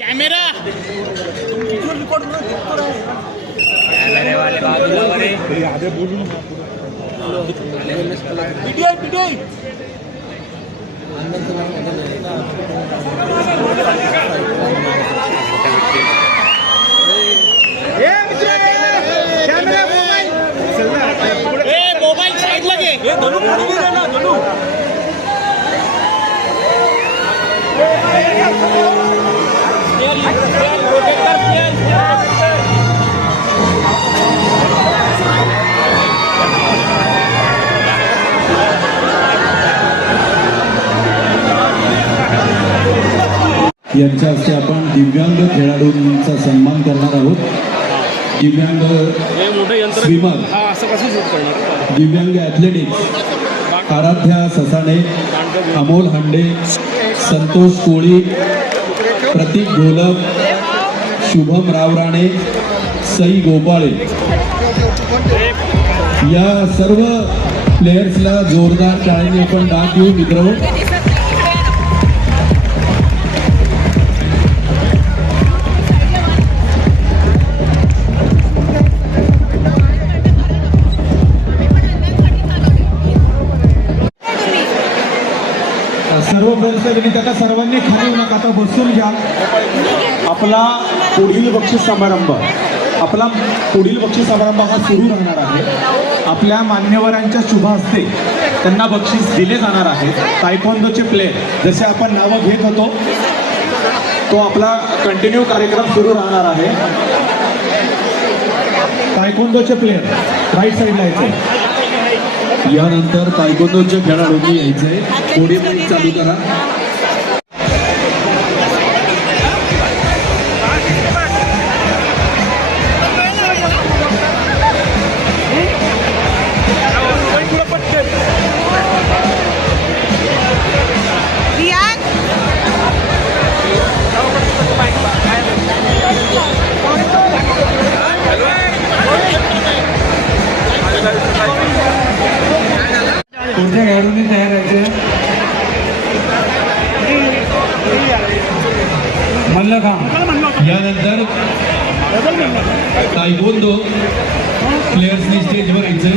Camera कैमरे वाले बाजूला वर आहे. मोबाईल साइड लगे यांच्या हस्ते आपण दिव्यांग खेळाडूंचा सन्मान करणार आहोत. दिव्यांग स्विमर, दिव्यांग ॲथलेटिक्स आराध्या ससाणे, अमोल हांडे, संतोष कोळी, प्रतीक घोलप, शुभम रावराणे, सई गोपाळे या सर्व प्लेयर्सला जोरदार टाळ्यांनी आपण दाद देऊ मित्र. सर्व फ्रेंड्सला विनंती, आता सर्वांनी खाली होऊ नका, आता बसून घ्या. आपला पुढील बक्षीस समारंभ हा सुरू राहणार आहे. आपल्या मान्यवरांच्या शुभ हस्ते त्यांना बक्षीस दिले जाणार आहे. तायक्वांदोचे प्लेयर जसे आपण नावं घेत होतो तो आपला कंटिन्यू कार्यक्रम सुरू राहणार आहे. तायक्वांदोचे प्लेयर राईट साईडला यायचे. यानंतर तायक्वांदोच्या खेळाडूंनी यायचंय. पुढे माईक चालू करा. कोणत्या खेळाडूंनी तयार राहायचे? म्हणलं का? यानंतर तायक्वांदो प्लेयर्सनी स्टेजवर यायचंय.